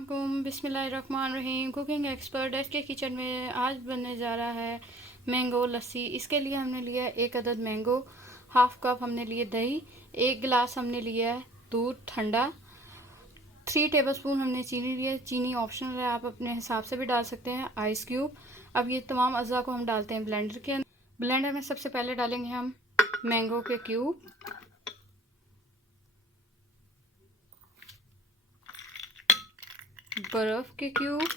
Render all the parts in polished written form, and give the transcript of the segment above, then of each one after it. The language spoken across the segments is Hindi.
अस्सलामुअलैकुम बिस्मिल्लाहिर्रहमानिर्रहीम। कुकिंग एक्सपर्ट एच के किचन में आज बनने जा रहा है मैंगो लस्सी। इसके लिए हमने लिया है 1 अदद मैंगो, हाफ कप हमने लिए दही, 1 गिलास हमने लिया है दूध ठंडा, 3 टेबलस्पून हमने चीनी लिया है। चीनी ऑप्शनल है, आप अपने हिसाब से भी डाल सकते हैं। Ice cube. अब ये तमाम अज़ा को हम डालते हैं ब्लेंडर के अंदर। ब्लेंडर में सबसे पहले डालेंगे हम मैंगो के क्यूब, बर्फ़ के क्यूब,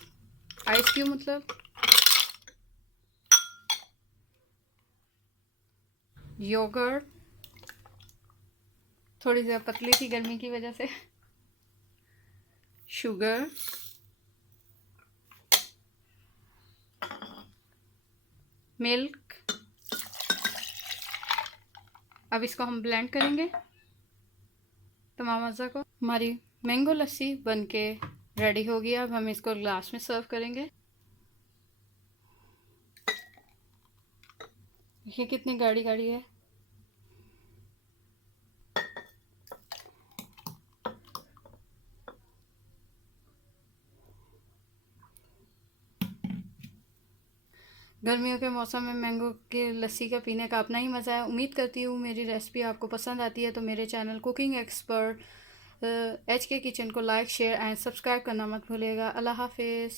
आइस क्यूब मतलब, योगर्ट, थोड़ी सी पतली थी गर्मी की वजह से, शुगर, मिल्क। अब इसको हम ब्लेंड करेंगे तमाम अज़ा को। हमारी मैंगो लस्सी बनके रेडी हो गई। अब हम इसको ग्लास में सर्व करेंगे। ये कितनी गाढ़ी गाढ़ी है। गर्मियों के मौसम में मैंगो के लस्सी का पीने का अपना ही मज़ा है। उम्मीद करती हूँ मेरी रेसिपी आपको पसंद आती है, तो मेरे चैनल कुकिंग एक्सपर्ट एच के किचन को लाइक, शेयर एंड सब्सक्राइब करना मत भूलिएगा। अल्लाह हाफिज़।